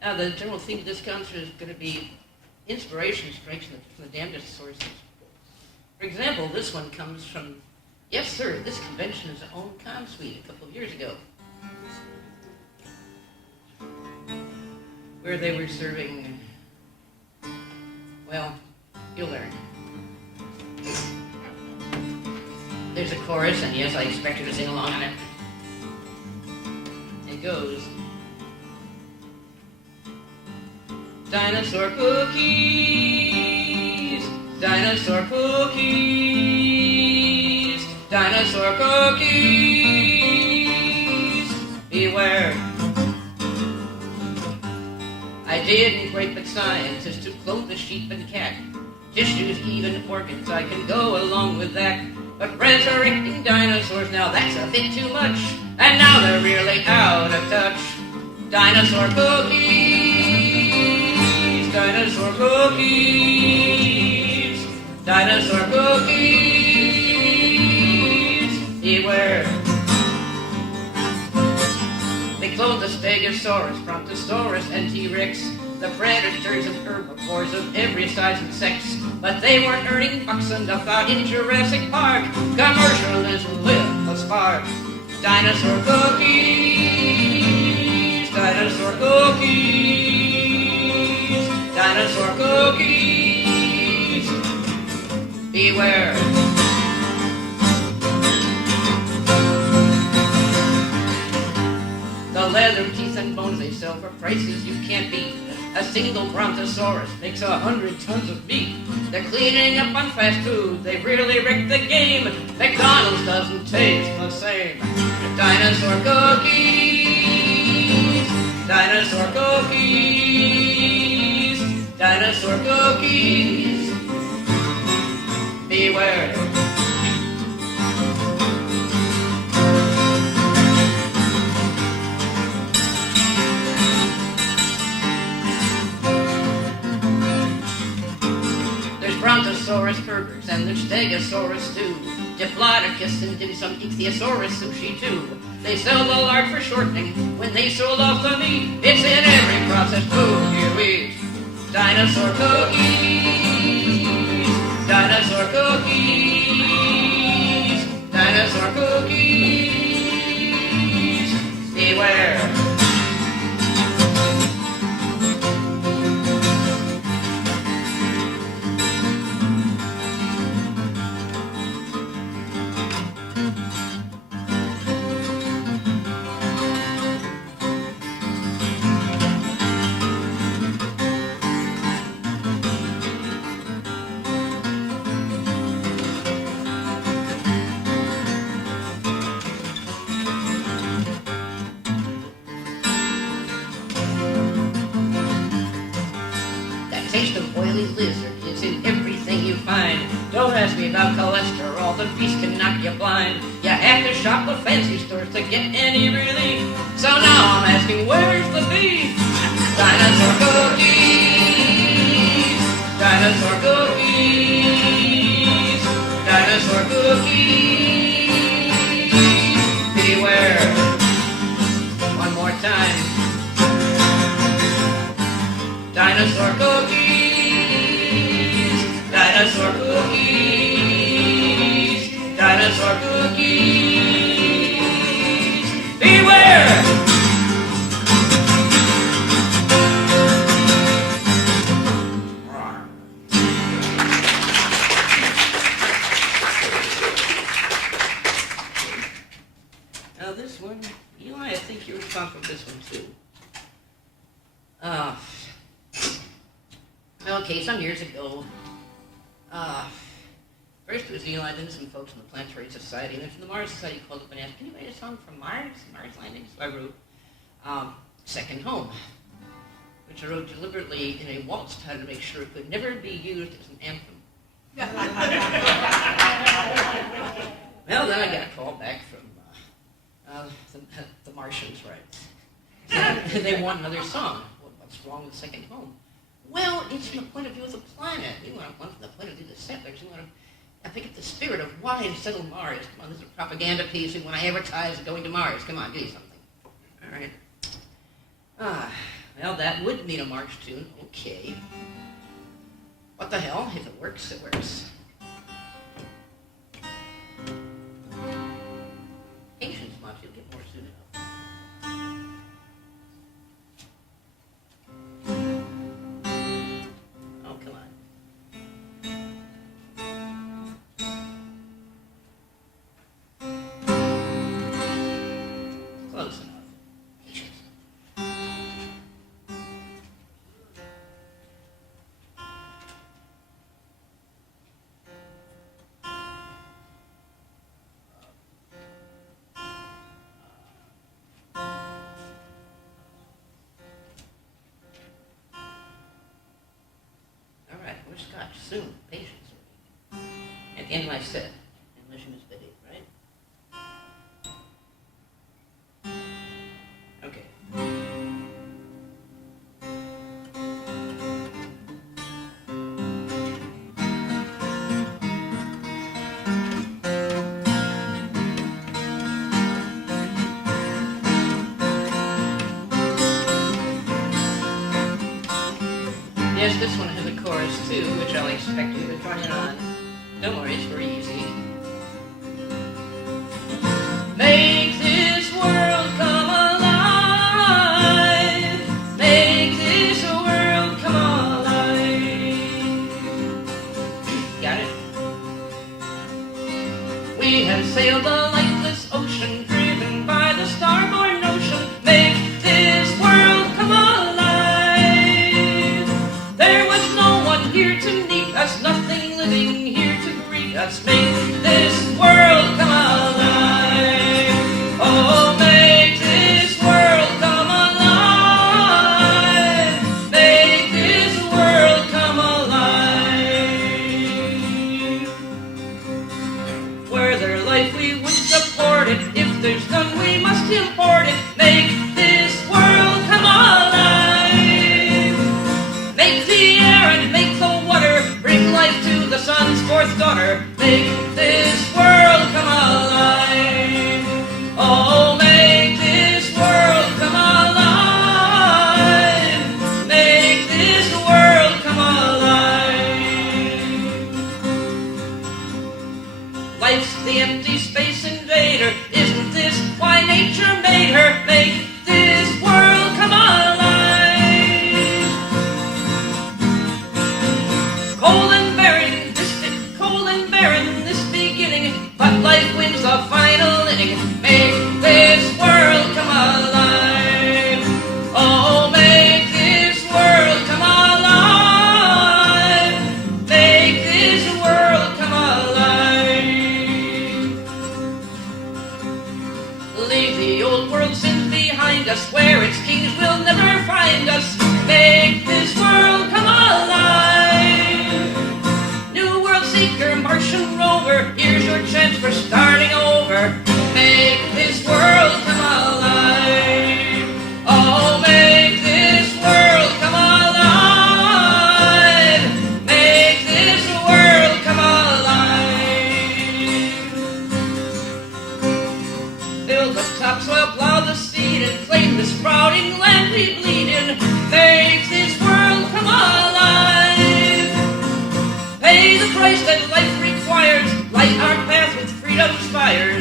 Now, the general theme of this concert is going to be inspiration strikes from the damnedest sources. For example, this one comes from, yes sir, this convention's own Con Suite a couple of years ago, where they were serving, well, you'll learn. There's a chorus, and yes, I expect you to sing along on it. It goes, Dinosaur cookies, dinosaur cookies, dinosaur cookies, beware. I didn't great but science is to clothe the sheep and cat, tissues, even organs, I can go along with that. But resurrecting dinosaurs, now that's a bit too much, and now they're really out of touch. Dinosaur cookies, dinosaur cookies, dinosaur cookies, beware. They clothed the Stegosaurus, Brontosaurus, and T-Rex, the predators and herbivores of every size and sex. But they weren't earning bucks enough out in Jurassic Park. Commercialism lit a spark. Dinosaur cookies, dinosaur cookies, dinosaur cookies, beware. The leather, teeth, and bones they sell for prices you can't beat. A single Brontosaurus makes 100 tons of meat. They're cleaning up on fast food, they've really wrecked the game. McDonald's doesn't taste the same. Dinosaur cookies, dinosaur cookies, dinosaur cookies, beware. Brontosaurus burgers and there's Stegosaurus stew, Diplodocus and dim some Ichthyosaurus sushi too. They sell the lard for shortening when they sold off the meat. It's in every processed food you eat. Dinosaur cookies, dinosaur cookies, dinosaur cookies, beware. Don't ask me about cholesterol, the beast can knock you blind. You have to shop the fancy stores to get any relief. So now I'm asking, where's the beef? Dinosaur cookies, dinosaur cookies, dinosaur cookies, beware. One more time. Dinosaur cookies, dinosaur cookies, dinosaur cookies, beware! Now this one, Eli, I think you were responsible for this one too. Okay, some years ago, first it was Eli, then some folks from the Planetary Society, and then from the Mars Society called up and asked, can you write a song from Mars landing? So I wrote Second Home, which I wrote deliberately in a waltz time to make sure it could never be used as an anthem. Well, then I got a call back from the Martians, right? They want another song. Well, what's wrong with Second Home? Well, it's from the point of view of the planet. We want one from the point of view of the settlers. We want to pick up the spirit of why to settle Mars. Come on, this is a propaganda piece. We want to advertise going to Mars. Come on, do something. All right. Well, that would mean a march tune. Okay. What the hell? If it works, it works. Patience, Monty. You'll get more soon enough. Oh, come on. Close enough. Patience. All right, where's Scotch? Soon. Patience. At the end of my set. Unless you misbid it, right? Okay. Yes, this one has a chorus too, which I'll expect you to join in on. Don't worry, it's very easy. Make this world come alive. Make this world come alive. Got it? We have sailed the lightless ocean, driven by the starboard notion. Make this world come alive. There was no one here to meet us, nothing living here to greet us. Make this world come alive. Oh, make this world come alive. Make this world come alive. Were there life, we would support it. If there's none, we must import it. Make this world come alive. Make the air and make the water, bring life to the sun's fourth daughter. Make this world come alive. Oh, make this world come alive. Make this world come alive. Life's the empty space invader. Isn't this why nature made her? Make this world come alive. Cold and barren, distant, cold and barren, this beginning, but life wins the final inning. Make this world come alive. Oh, make this world come alive. Make this world come alive. Leave the old world sins behind us, where its kings will never find us. Make this world come alive. New world seeker, Martian rover, here's your chance for starting over. Make this world come alive. Oh, make this world come alive. Make this world come alive. Build the topsoil, plow the seed, and claim the sprouting land we bleed in. Make this world come alive. Pay the price that life requires. Light our path with freedom's fires.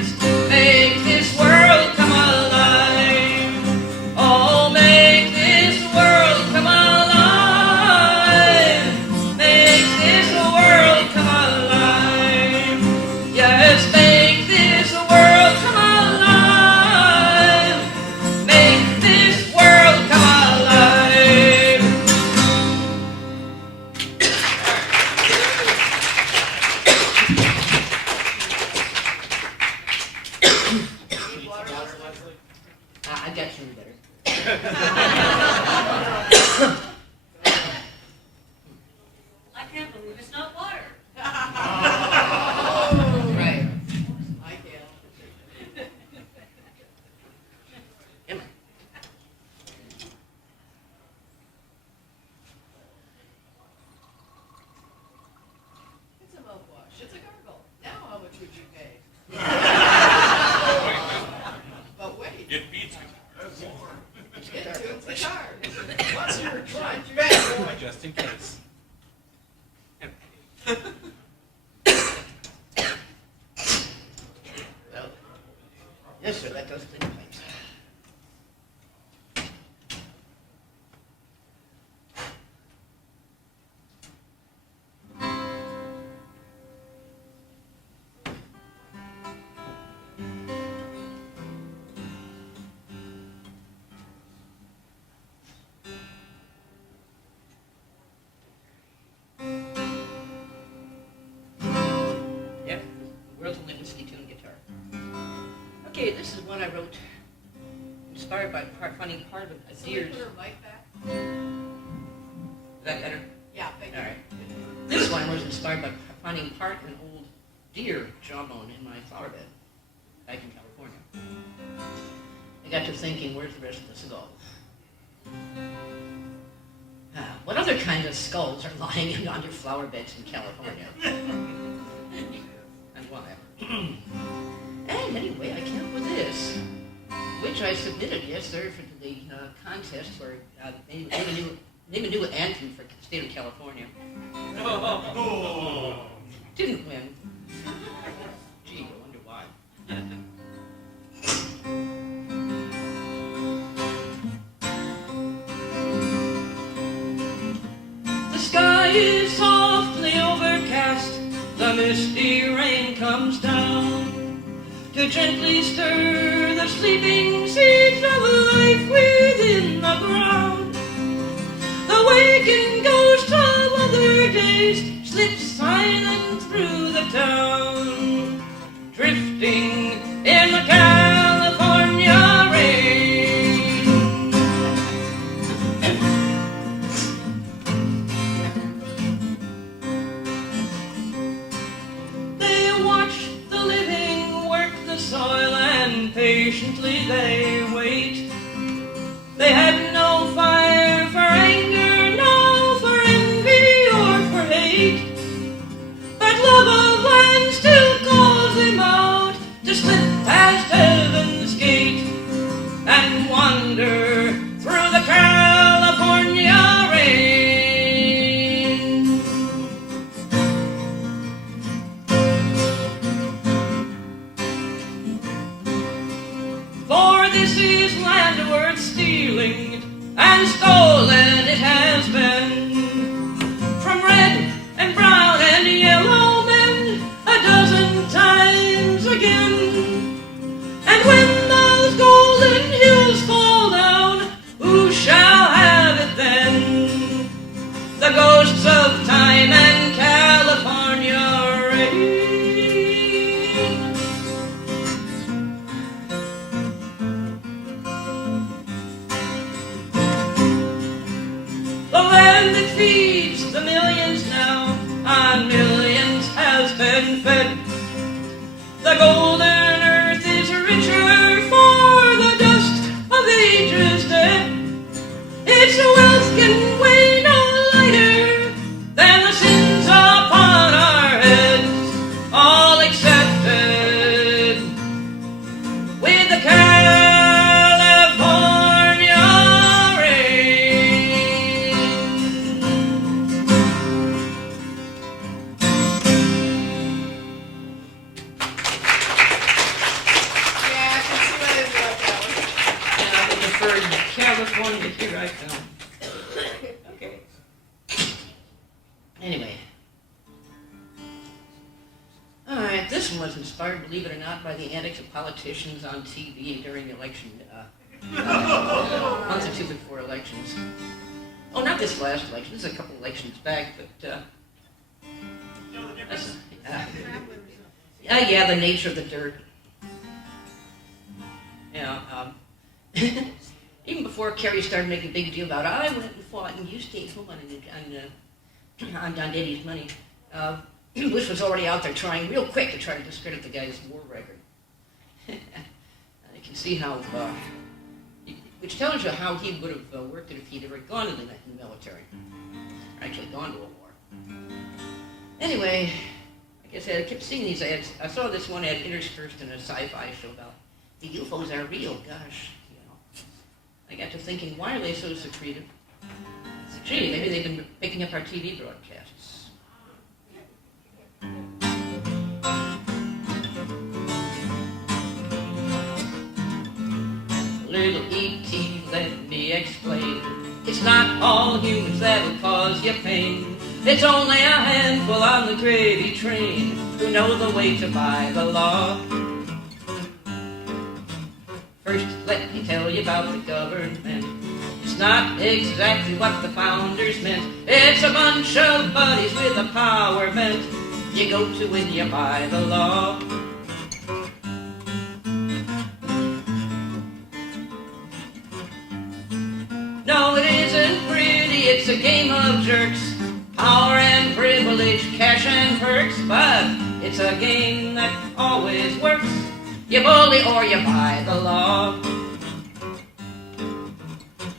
just in case. Well, yes, sir, that does clean the pipes. Yep, the world's only whiskey-tuned guitar. Okay, this is one I wrote, inspired by finding part of a deer's... Put her mic back. Is that better? Yeah, thank you. All right. This one was inspired by finding part of an old deer jawbone in my flower bed back in California. I got to thinking, where's the rest of the skull? What other kinds of skulls are lying on your flower beds in California? And why? And anyway, I came up with this, which I submitted yesterday for the contest for name a new anthem for the state of California. Didn't win. Gee, I wonder why. The sky is softly overcast, the misty rain comes down to gently stir the sleeping seeds of life within the ground. The waking ghost of other days slips silent through the town, drifting in the California rain. They watch the living work the soil and patiently they wait. They had no fire for anger, no for envy or for hate, but love of land still calls them out to slip past heaven's gate and wander through the California rain. For this is land worth stealing, and stolen it has been from red and brown and yellow men a dozen times again. And when those golden hills fall down, who shall have it then? The ghosts of time and California rain. The land that feeds the millions now, on millions has been fed. The golden earth is richer for the dust of ages dead. Its wealth can weigh no lighter than the sins upon our heads, all accepted with the California rain. Yeah, I can see why they love that one. And I would prefer California, here I come. Okay. Anyway. Alright, this one was inspired, believe it or not, by the antics of politicians on TV during the election, month or two before elections. Oh, not this last election, this is a couple elections back, but, yeah, the nature of the dirt. Yeah, even before Kerry started making a big deal about it, I went and fought and you stayed home on Don Daddy's money. Bush was already out there trying real quick to try to discredit the guy's war record. I can see how, which tells you how he would have worked it if he'd ever gone in the military, or actually gone to a war. Anyway, like I said, I kept seeing these ads. I saw this one ad interspersed in a sci-fi show about the UFOs are real. Gosh, I got to thinking, why are they so secretive? Gee, maybe they've been picking up our TV broadcasts. Little E.T., let me explain. It's not all humans that'll cause you pain. It's only a handful on the gravy train who know the way to buy the law. First, let me tell you about the government. It's not exactly what the founders meant. It's a bunch of buddies with a power bent you go to when you buy the law. No, it isn't pretty, it's a game of jerks. Power and privilege, cash and perks. But it's a game that always works. You bully or you buy the law.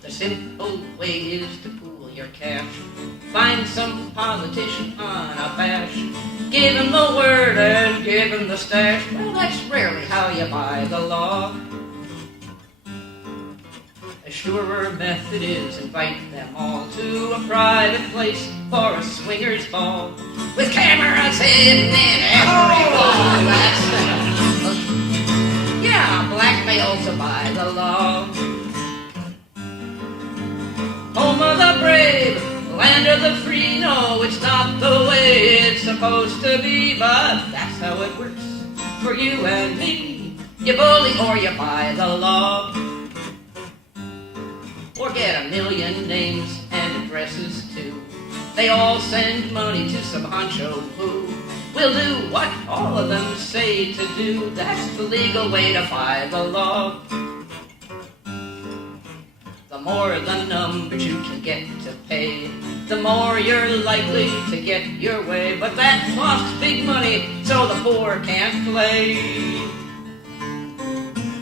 The simple way is to pool your cash. Find some politician on a bash. Give him the word and give him the stash. Well, that's rarely how you buy the law. A surer method is invite them all to a private place for a swingers ball with cameras hidden in every wall. Yeah, blackmail to buy the law. Home of the brave, land of the free. No, it's not the way it's supposed to be, but that's how it works for you and me. You bully or you buy the law. Or get a million names and addresses too. They all send money to some honcho who will do what all of them say to do. That's the legal way to buy the law. The more the numbers you can get to pay, the more you're likely to get your way. But that costs big money, so the poor can't play.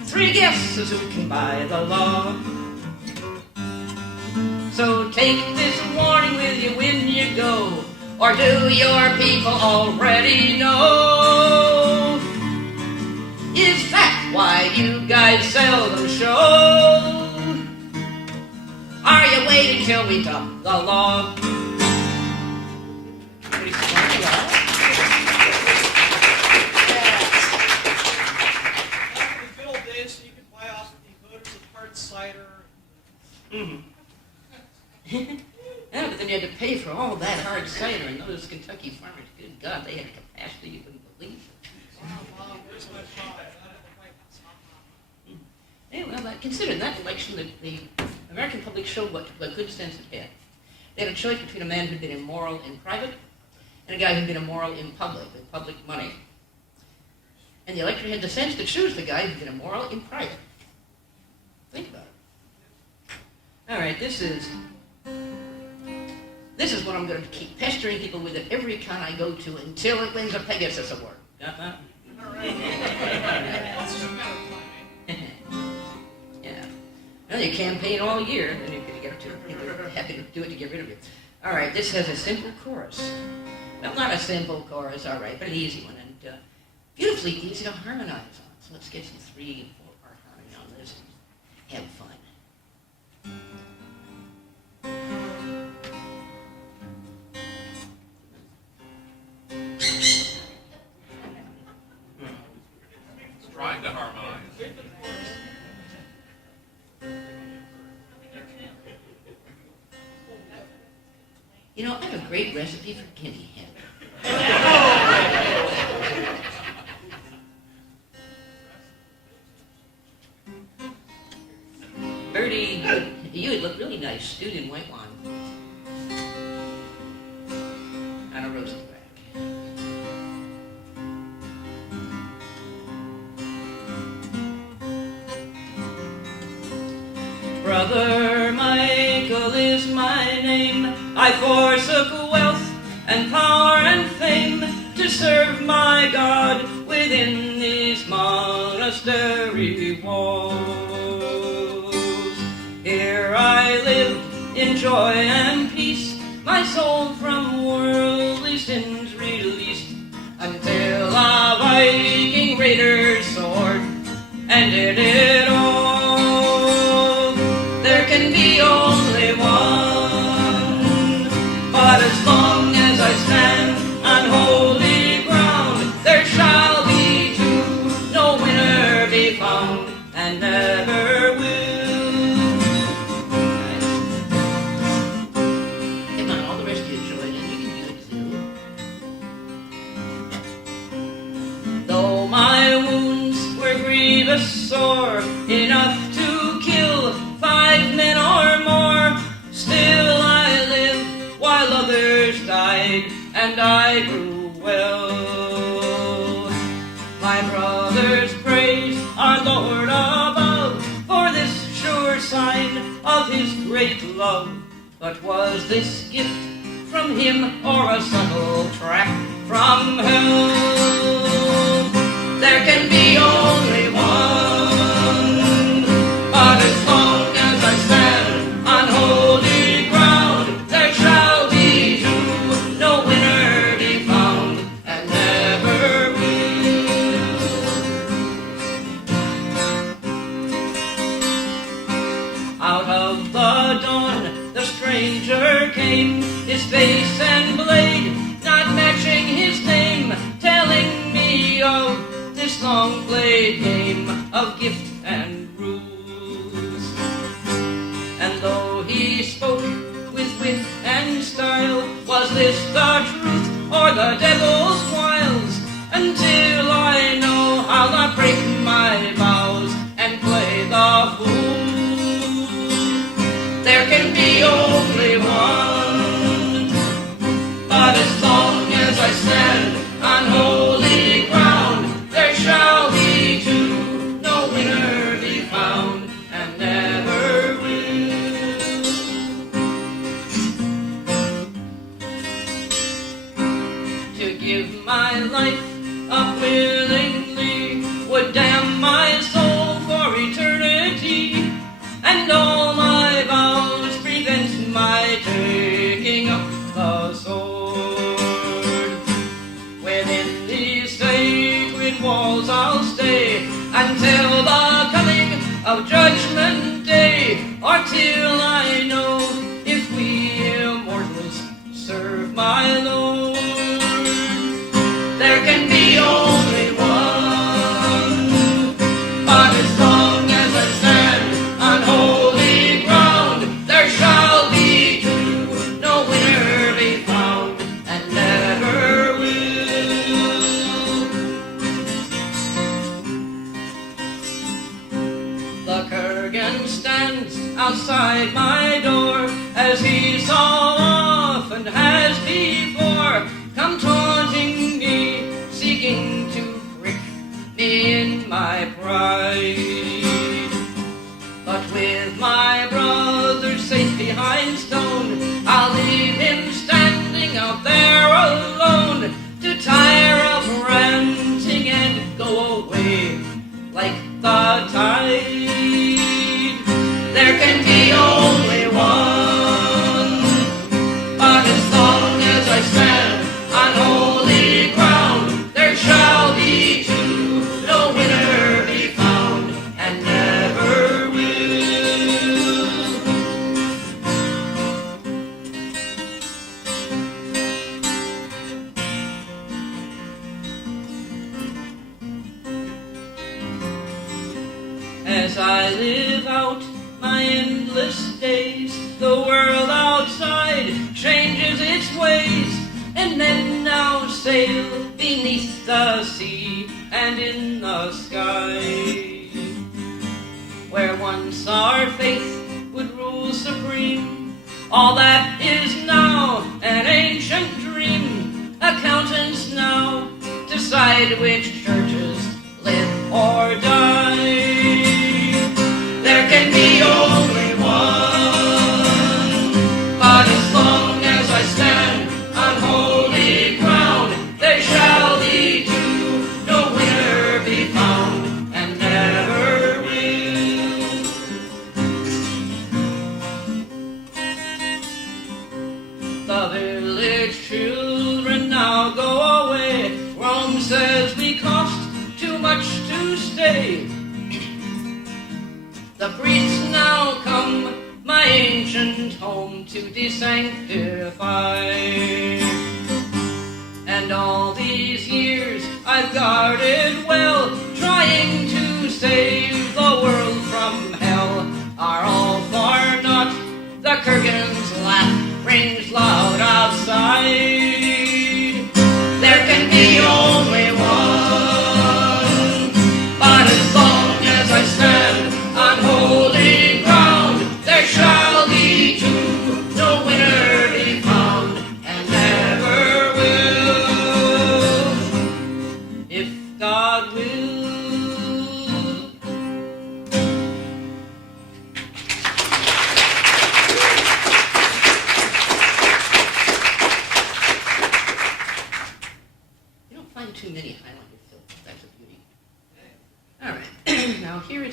3 guesses who can buy the law. So take this warning with you when you go, or do your people already know? Is that why you guys seldom show? Are you waiting till we dump the law? Pretty smart, yeah. Back in the good old days, you could buy off the voters of hard cider. Mm-hmm. Yeah, but then you had to pay for all that hard cider, and those Kentucky farmers, good God, they had a capacity you couldn't believe. Where's my pie? Hey, well, consider that election that the American public showed what good sense it had. They had a choice between a man who'd been immoral in private and a guy who'd been immoral in public, with public money. And the electorate had the sense to choose the guy who'd been immoral in private. Think about it. All right, this is what I'm going to keep pestering people with at every con I go to until it wins a Pegasus Award. Got that? All right. It's just a matter of timing. Yeah. Well, you campaign all year, and then you can get it to people are happy to do it to get rid of you. All right, this has a simple chorus. Well, not a simple chorus, all right, but an easy one, and beautifully easy to harmonize on. So let's get some 3 and 4-part harmony on this and have fun. Trying to harmonize. You know, I have a great recipe for guinea hen. Bertie, you would look really nice stewed in white wine on a roasted rack. Brother Michael is my name. I forsook wealth and power and fame to serve my God within these monastery walls. Here I live in joy and peace, my soul from worldly sins released, until a Viking raider's sword ended it all. There can be only one dinosaur, enough to kill 5 men or more. Still I lived while others died, and I grew well. My brothers praise our Lord above for this sure sign of his great love. But was this gift from him or a subtle trap from hell? There can be only one, but as long as I stand on holy ground, there shall be two, no winner be found, and never will. Out of the dawn the stranger came, his face and blade not matching his name, telling me of this long-played game of gift and rules. And though he spoke with wit and style, was this the truth or the devil's wiles? Until I know, I'll not break my vows and play the fool. There can be only one, but as long as I stand on holy ground, there shall be two, no winner be found, and never will. To give my life up willingly would damn my soul for eternity, and all my vows prevent my taking up the sword. Within these sacred walls I'll stay until the coming of Judgment Day, or till I know if we immortals serve my Lord. There can be only one, but as long as I stand on holy ground, there shall be two, no winner be found, and never will. The Kurgan stands outside my door, as he so often has before, come taunting me, seeking to prick me in my pride. But with my brother safe behind stone, I'll leave him standing out there alone, to tire of ranting and go away like the tide. There can be only one, but as long as I stand on holy ground, there shall be two, no winner be found, and never will. As I live out my endless days, the world outside changes its ways, and men now sail beneath the sea and in the sky. Where once our faith would rule supreme, all that is now an ancient dream. Accountants now decide which churches live or die. There can be only one, but as long as I stand on holy ground, there shall be two, no winner be found, and never will. The village children now go away. Rome says we cost too much to stay. The priests now come my ancient home to desanctify. And all these years I've guarded well, trying to save the world from hell, are all for naught. The Kurgan's laugh rings loud outside. There can be only one, but as long as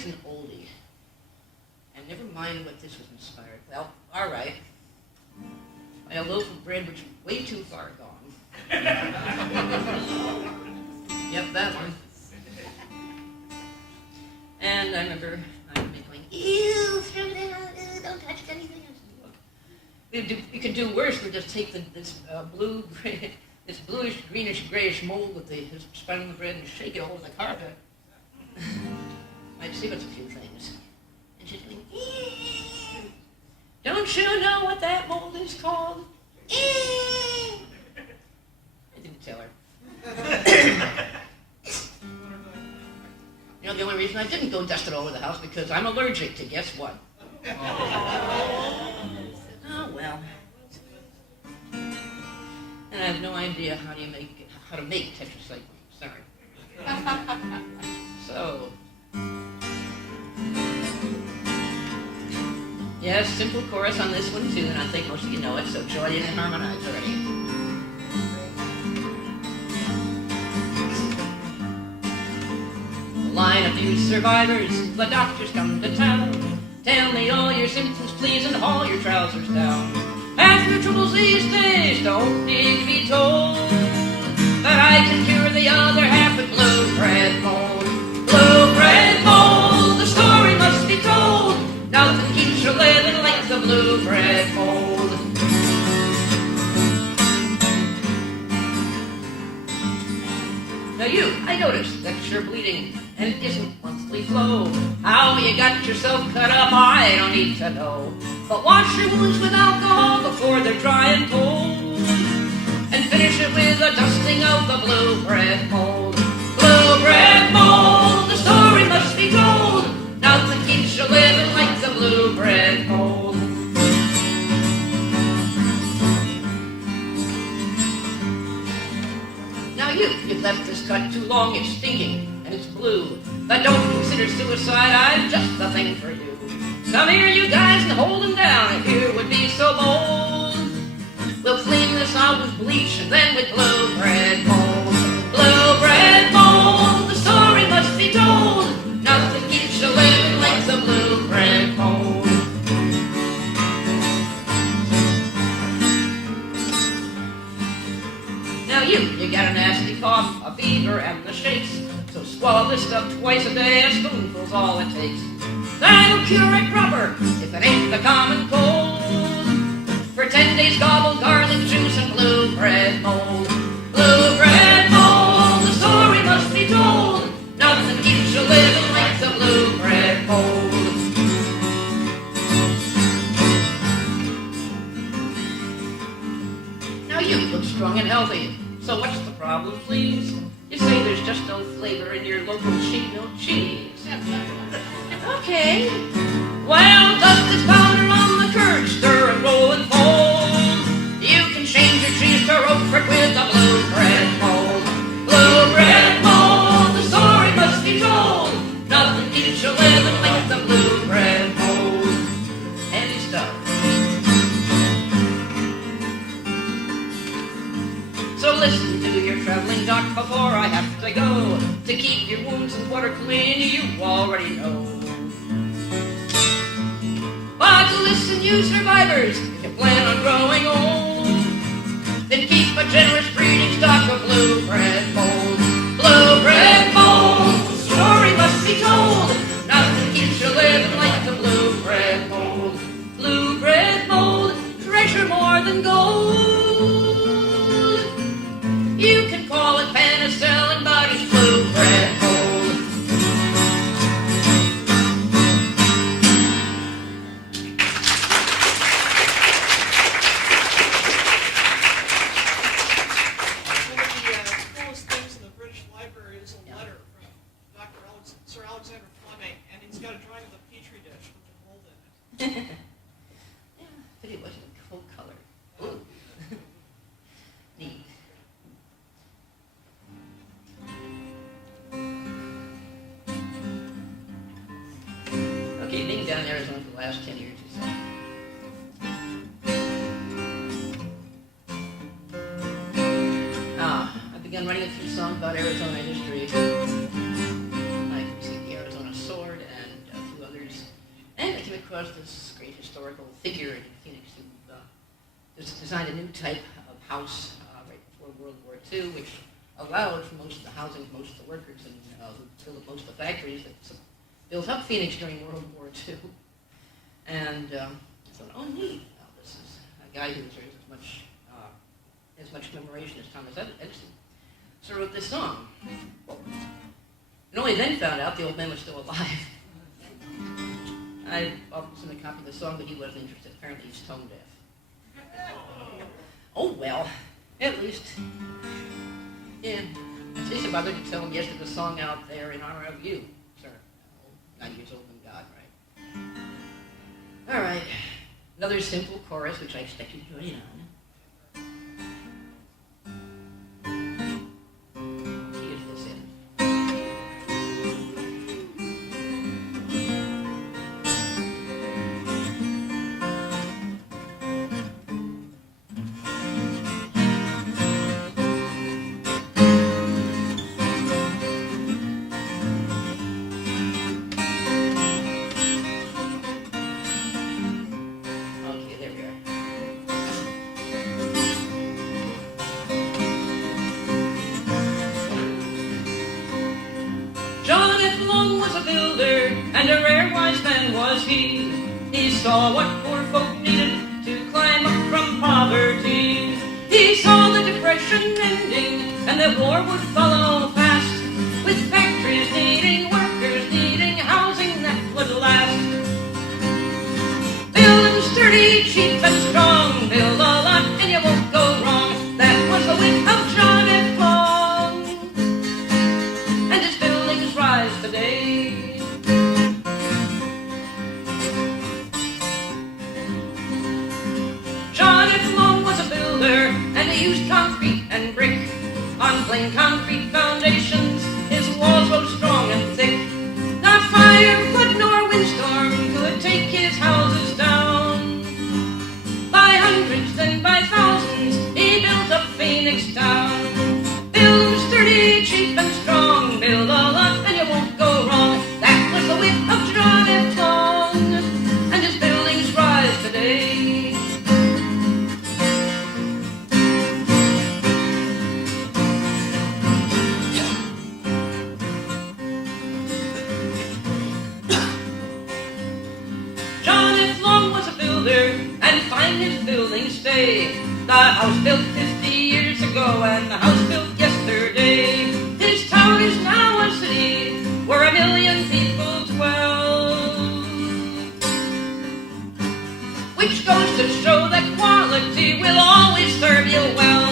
Here's an oldie. And never mind what this was inspired. Well, all right. By a loaf of bread which is way too far gone. Yep, that one. And I remember going, ew, throw that out, don't touch anything. We could do worse. We just take this bluish, greenish, grayish mold with the spread on the bread and shake it all over the carpet. Might save us a few things. And she's going, ew. Don't you know what that mold is called? Ew. I didn't tell her. You know, the only reason I didn't go dust it all over the house because I'm allergic to guess what? Oh, well. And I have no idea how to make tetracycline. Sorry. So. Yes, simple chorus on this one too, and I think most of you know it, so join in and harmonize already. Line of you survivors, the doctors come to town. Tell me all your symptoms, please, and haul your trousers down. Half your troubles these days don't need to be told, but I can cure the other half with blue bread mold. Blue bread mold, the story must be told. Nothing keeps you living like the blue bread mold. Now I notice that you're bleeding, and it isn't monthly flow. How you got yourself cut up, I don't need to know. But wash your wounds with alcohol before they're dry and cold, and finish it with a dusting of the blue bread mold. Blue bread mold, the story must be told. Nothing keeps you living like the blue bread mold. Now you've left this cut too long, it's stinking, and it's blue. But don't consider suicide, I'm just the thing for you. Come here, you guys, and hold him down if you would be so bold. We'll clean this out with bleach and then with blue bread mold. Blue bread mold, the story must be told. Nothing keeps you living like the blue bread mold. Now you got a nasty cough, a fever, and the shakes. So swallow this stuff twice a day, a spoonful's all it takes. That'll cure it proper, if it ain't the common cold. For 10 days gobble garlic juice and blue bread mold. Blue bread mold, the story must be told. Nothing keeps you living like the blue bread mold. Now you look strong and healthy, so what's the problem, please? You say there's just no flavor in your local sheet milk cheese. Okay. Well, dust this powder on the curd, stir and roll and fold. You can change your cheese to Roquefort with the blue bread mold. Blue bread mold, the story must be told. Nothing keeps you living like the blue bread mold. Handy stuff. So listen to your traveling doc before I have to go. To keep your wounds and water clean, you already know. But listen, you survivors, if you plan on growing old, then keep a generous breeding stock of blue bread mold. Blue bread mold, the story must be told. Nothing keeps you living like the blue bread mold. Blue bread mold, treasure more than gold. You can call it penicillin, but it's blue bread mold. One of the coolest things in the British Library is a letter from Sir Alexander Fleming, and he's got a drawing of a petri dish with the mold in it. Yeah, but it wasn't full color. Ooh. Neat. Okay, being down in Arizona for the last 10 years or so. I began writing a few songs about Arizona history. Like, see, the Arizona sword and because this great historical figure in Phoenix who designed a new type of house right before World War II, which allowed for most of the housing, most of the workers, and who built most of the factories that built up Phoenix during World War II. And I thought, oh, neat. Now, this is a guy who deserves as much commemoration as Thomas Edison. So I wrote this song. And only then found out the old man was still alive. I offered him a copy of the song, but he wasn't interested. Apparently he's tone deaf. Oh, well, at least I bothered to tell him, yes, there's a song out there in honor of you, sir. 9 years old and God, right? All right, another simple chorus, which I expect you to join in on. Here's this end. Okay, there we are. John F. Long was a builder, and a rare wise man was he. He saw what poor folk needed to climb up from poverty. He saw the Depression ending, and that war would follow fast, with factories needing workers, needing housing that would last. Build them sturdy, cheap, and strong. Build a lot, and you won't go wrong. That was the wit of John F. Long, and his buildings rise today. John F. Long was a builder, and he used concrete and brick. On plain concrete foundations, his walls rose strong and thick. Not firewood nor windstorm could take his houses down. By hundreds and by thousands, he built up Phoenix town. Build sturdy, cheap, and strong. Build a lot, and you won't go wrong. That was the wit of John F. Long, and his buildings rise today. John F. Long was a builder, and find his buildings stay. The house built 50 years ago, and the house built yesterday. His town is now a city where 1 million people dwell, which goes to show that quality will always serve you well.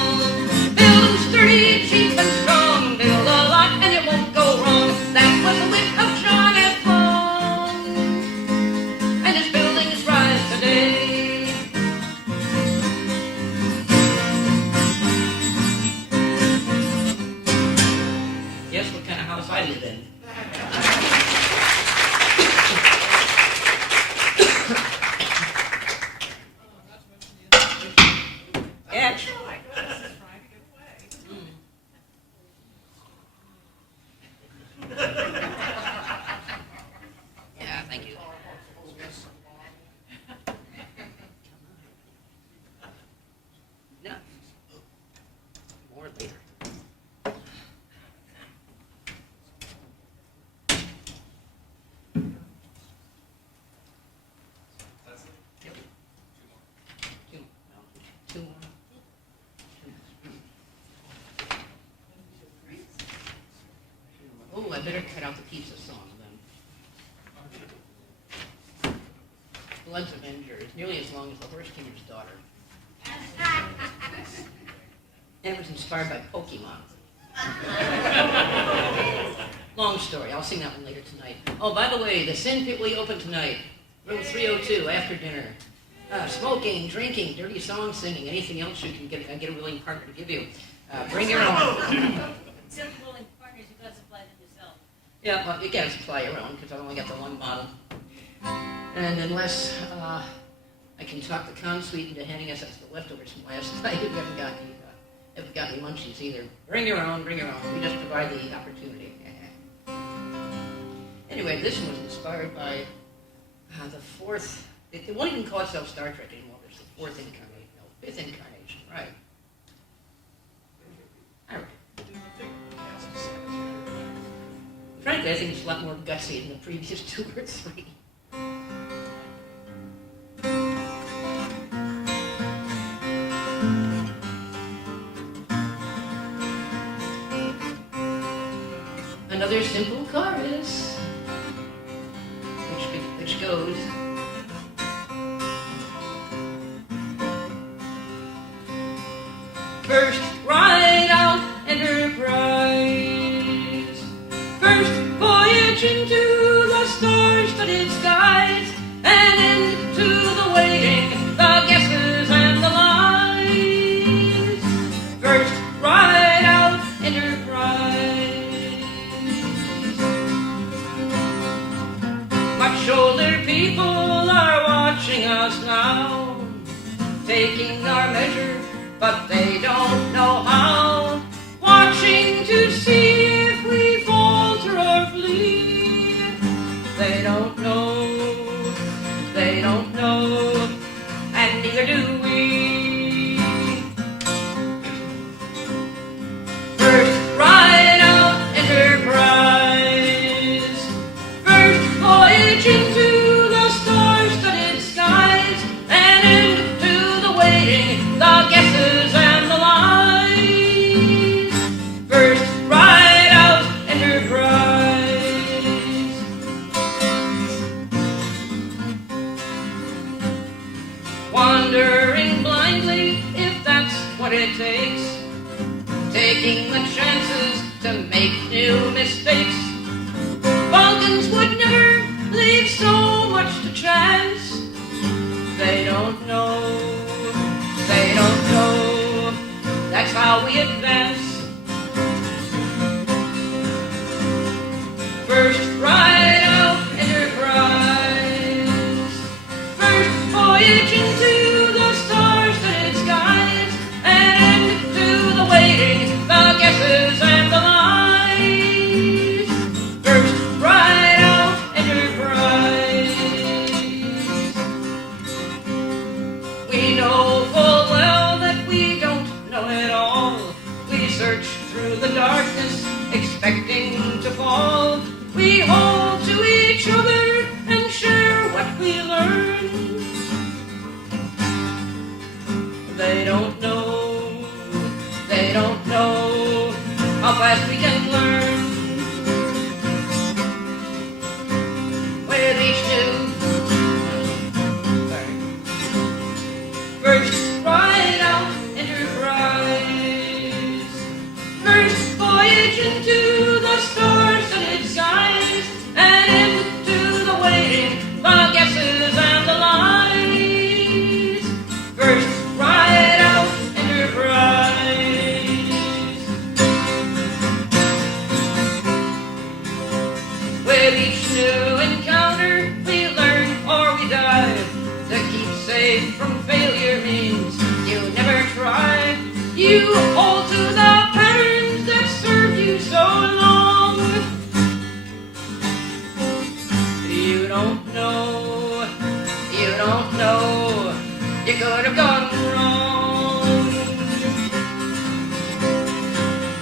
Build them sturdy, cheap, and strong. Build a lot, and you won't go wrong. That was the wit of John F. Long, and his buildings rise today. Guess what kind of house I live in? Not to mention the Catch. Oh my goodness, he's trying to get away. Yeah, thank you. No. More later. That's it. Yep. Two more. Two more. Oh, I better cut out the pizza song then. Blood's Avenger is nearly as long as the Horse Kinger's Daughter. And it was inspired by Pokemon. Long story. I'll sing that one later tonight. Oh, by the way, the Sin Pit will open tonight. Room 302 after dinner. Smoking, drinking, dirty song singing, anything else you can get a willing partner to give you. Bring your own. Some willing partners, you gotta supply them yourself. Yeah, well, you gotta supply your own because I've only got the one bottle. And unless I can talk the consuite into handing us the leftovers from last night, we haven't got any munchies either. Bring your own, bring your own. We just provide the opportunity. Anyway, this one was inspired by The fourth, they won't even call itself Star Trek anymore. It's the fourth incarnation, no, fifth incarnation, right. All right. Do the thing with the cast of secretary. Frankly, I think it's a lot more gutsy than the previous 2 or 3. Another simple chorus, which goes. First, ride out Enterprise. First, voyage into the star-studded skies, and into the waiting, the guesses and the lies. First, ride out Enterprise. Much older people are watching us now, taking our measure, but they don't know how. Watching to see if we falter or flee. They don't know, and neither do we. First, ride out Enterprise. First, voyage into the star-studded skies, and into the waiting, the guesses and the lies. First, ride out Enterprise. Wandering blindly, if that's what it takes. Taking the chances to make new mistakes. Vulcans would never leave so much to chance. They don't know, that's how we advance. First, ride out Enterprise. First, voyage into the star-studded skies, and into the waiting, the guesses and the lies. First, ride out Enterprise. We know full well that we don't know it all. We search through the darkness, expecting to fall. We hold to each other and share what we learn. They don't know how fast we can learn. With each first, ride out Enterprise. First, voyage into the star-studded skies, and into the waiting, the guesses and the lies. First, ride out Enterprise. With each new encounter, we learn or we die. To keep safe from failure means you never try. You hold to the patterns that served you so long. You don't know, you could have gone wrong.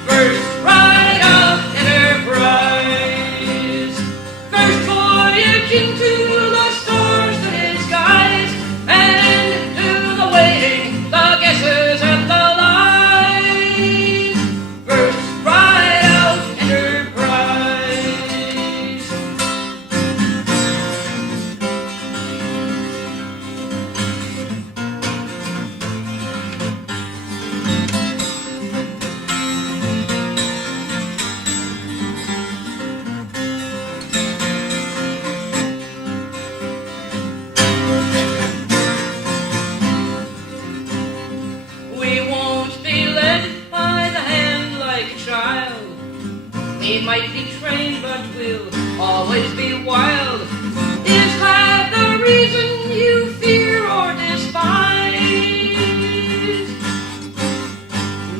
First, ride out Enterprise. First, voyage into the star-studded skies, and into the waiting, the guesses and the lies. First, ride out Enterprise. We won't be led by the hand like a child. We might be trained, but we'll always be wild. Is that the reason you fear or despise?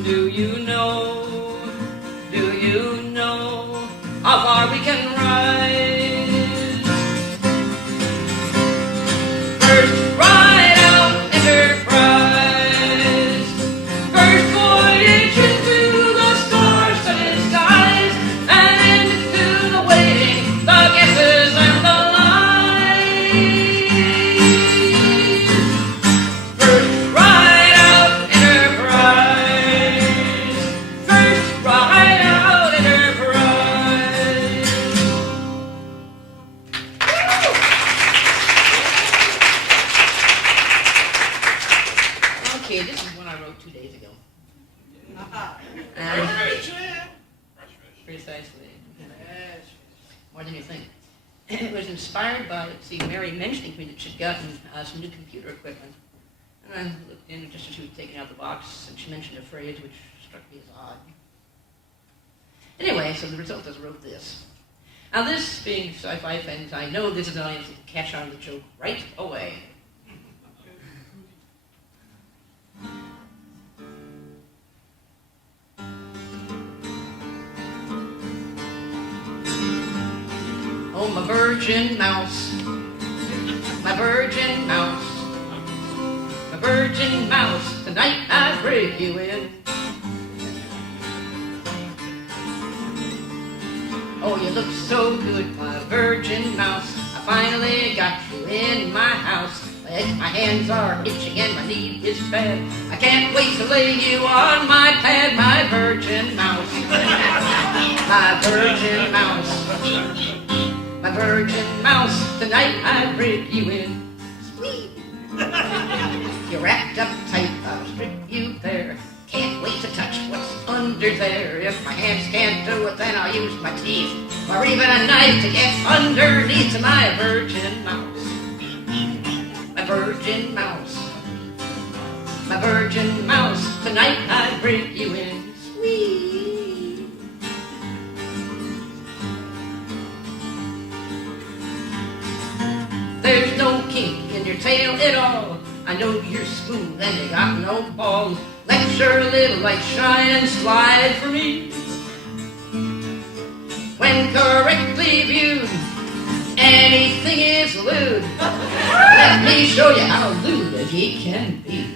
Do you know how far we can rise? Okay, this is one I wrote 2 days ago. Aha. And Fresh fish. precisely. Yes. More than you think. It was inspired by, see, Mary mentioning to me that she'd gotten some new computer equipment. And I looked in just as she was taking out the box, and she mentioned a phrase which struck me as odd. Anyway, so the result is I wrote this. Now this, being sci-fi fans, I know this is an audience that can catch on to the joke right away. Oh, my virgin mouse, my virgin mouse, my virgin mouse, tonight I break you in. Oh, you look so good, my virgin mouse, I finally got you in my house. My hands are itching and my need is bad. I can't wait to lay you on my pad, my virgin mouse, my virgin mouse. My virgin mouse, tonight I break you in. Sweet. You're wrapped up tight, I'll strip you bare. Can't wait to touch what's under there. If my hands can't do it, then I'll use my teeth, or even a knife to get underneath my virgin mouse. My virgin mouse. My virgin mouse, tonight I break you in. Sweet. There's no kink in your tail at all. I know you're smooth and you got no balls. Let your little light shine and slide for me. When correctly viewed, anything is lewd. Let me show you how lewd he can be.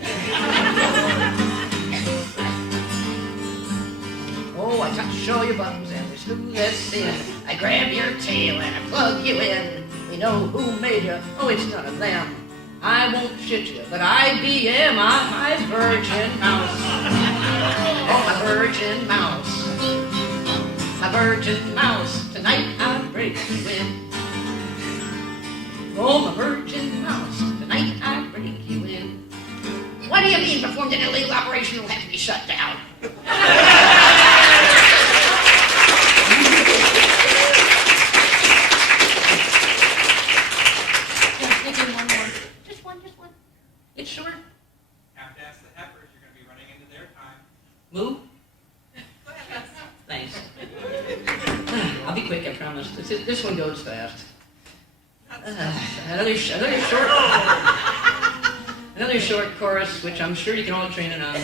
Oh, I touch all your buttons and they're smooth as sin. I grab your tail and I plug you in. We know who made you, oh, it's none of them. I won't shit you, but IBM, I'm my virgin mouse. Oh, my virgin mouse. My virgin mouse, tonight I break you in. Oh, my virgin mouse, tonight I break you in. What do you mean performed an illegal operation will have to be shut down? It's short. Have to ask the heifers, you're going to be running into their time. Moo? Thanks. I'll be quick, I promise. This one goes fast. Another short chorus, which I'm sure you can all train it on.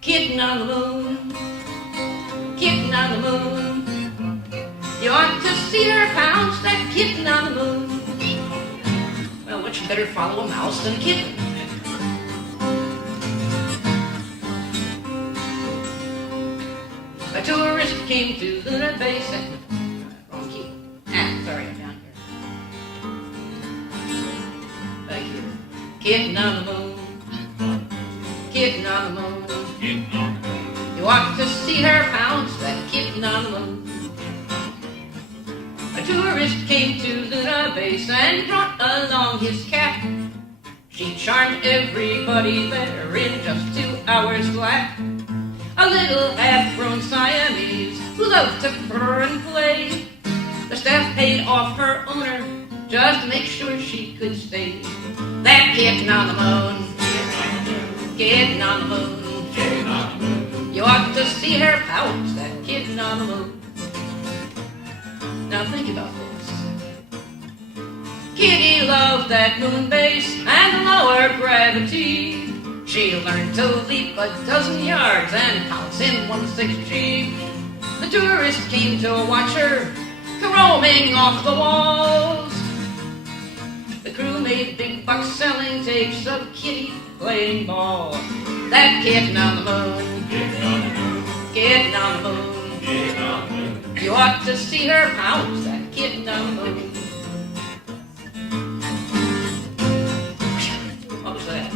Kitten on the moon, kitten on the moon. You ought to see her pounce, that kitten on the moon. Well, much better follow a mouse than a kitten. A tourist came to Luna Bay, wrong key. Sorry, I'm down here. Back here. Kitten on the moon, kitten on the moon. You ought to see her pounce, that kitten on the moon. A tourist came to Luna Base and brought along his cat. She charmed everybody there in just 2 hours flat. A little half-grown Siamese who loved to purr and play. The staff paid off her owner just to make sure she could stay. That kitten on the moon, kitten on the moon. You ought to see her pounce, that kitten on the moon. Now think about this. Kitty loved that moon base and the lower gravity. She learned to leap a dozen yards and pounce in 1/6G. The tourist came to watch her roaming off the walls. The crew made big bucks selling tapes of Kitty playing ball. That kitten on the moon, kitten on the moon. You ought to see her pounce, that kitten on the moon. What was that?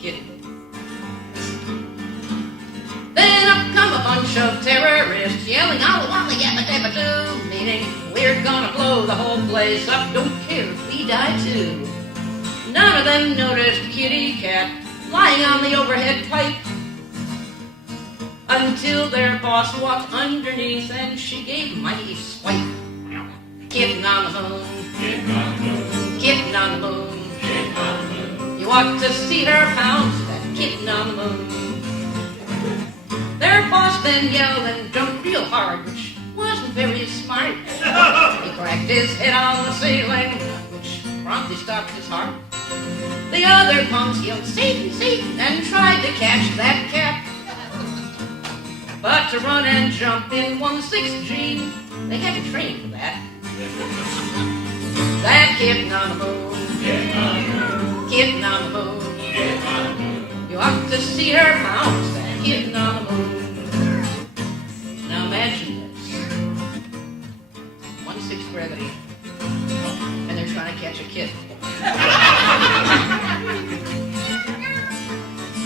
Kitty. Then up come a bunch of terrorists yelling, "Alla walla yabba dabba doo," meaning we're gonna blow the whole place up. Don't care if we die too. them noticed Kitty Cat lying on the overhead pipe, until their boss walked underneath and she gave a mighty swipe. Kitten on the moon, kitten on the moon, kitten on the moon, kitten on the moon. You ought to see her pounce, that kitten on the moon. Their boss then yelled and jumped real hard, which wasn't very smart. He cracked his head on the ceiling, which promptly stopped his heart. The other punks yelled, Satan, Satan, and tried to catch that cat. But to run and jump in 1/6G, they had to train for that. That kitten on the moon, kitten on the moon, kitten on the moon, kitten on the moon. You ought to see her pounce, that kitten on the moon. Now imagine this. 1/6 gravity, and they're trying to catch a kitten.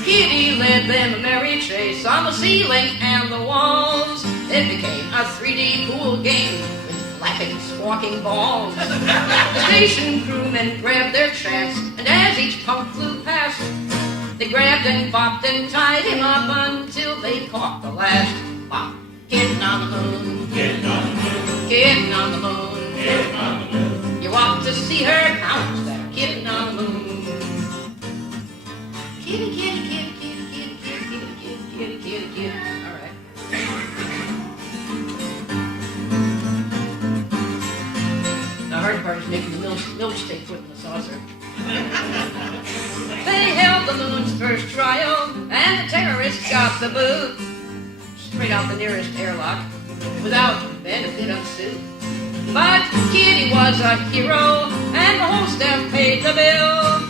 Kitty led them a merry chase on the ceiling and the walls. It became a 3D pool game with flapping, squawking balls. The station crewmen grabbed their chance, and as each pump flew past, they grabbed and bopped and tied him up until they caught the last bop. Kitten on the moon, kitten on the moon, kitten on the moon, kitten on the moon. You ought to see her pounce, that kitten on the moon. Kitty, kitty, kitty, kitty, kitty, kitty, kitty, kitty, kitty, kitty. All right. The hard part is making the milkshake put in the saucer. They held the moon's first trial, and the terrorists got the boot. Straight out the nearest airlock, without benefit of suit. But Kitty was a hero, and the whole staff paid the bill.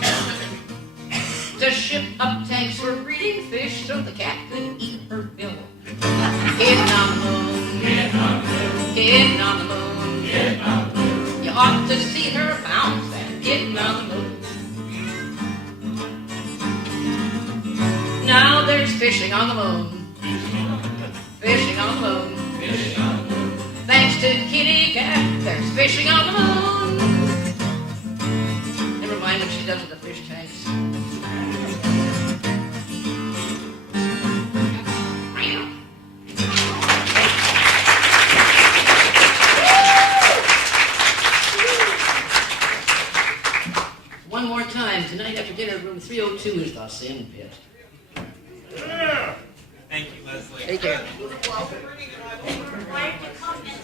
To ship up tanks for breeding fish so the cat could eat her bill. Kitten on the moon, kitten on the moon, kitten on the moon, kitten on the moon. You ought to see her pounce, that kitten on the moon. Now there's fishing on the moon, fishing on the moon, fishing on the moon. Thanks to Kitty Cat, there's fishing on the moon. Never mind what she does with the fish tanks. One more time. Tonight after dinner, room 302 is the sin pit. Thank you, Leslie. Take care. Required to come and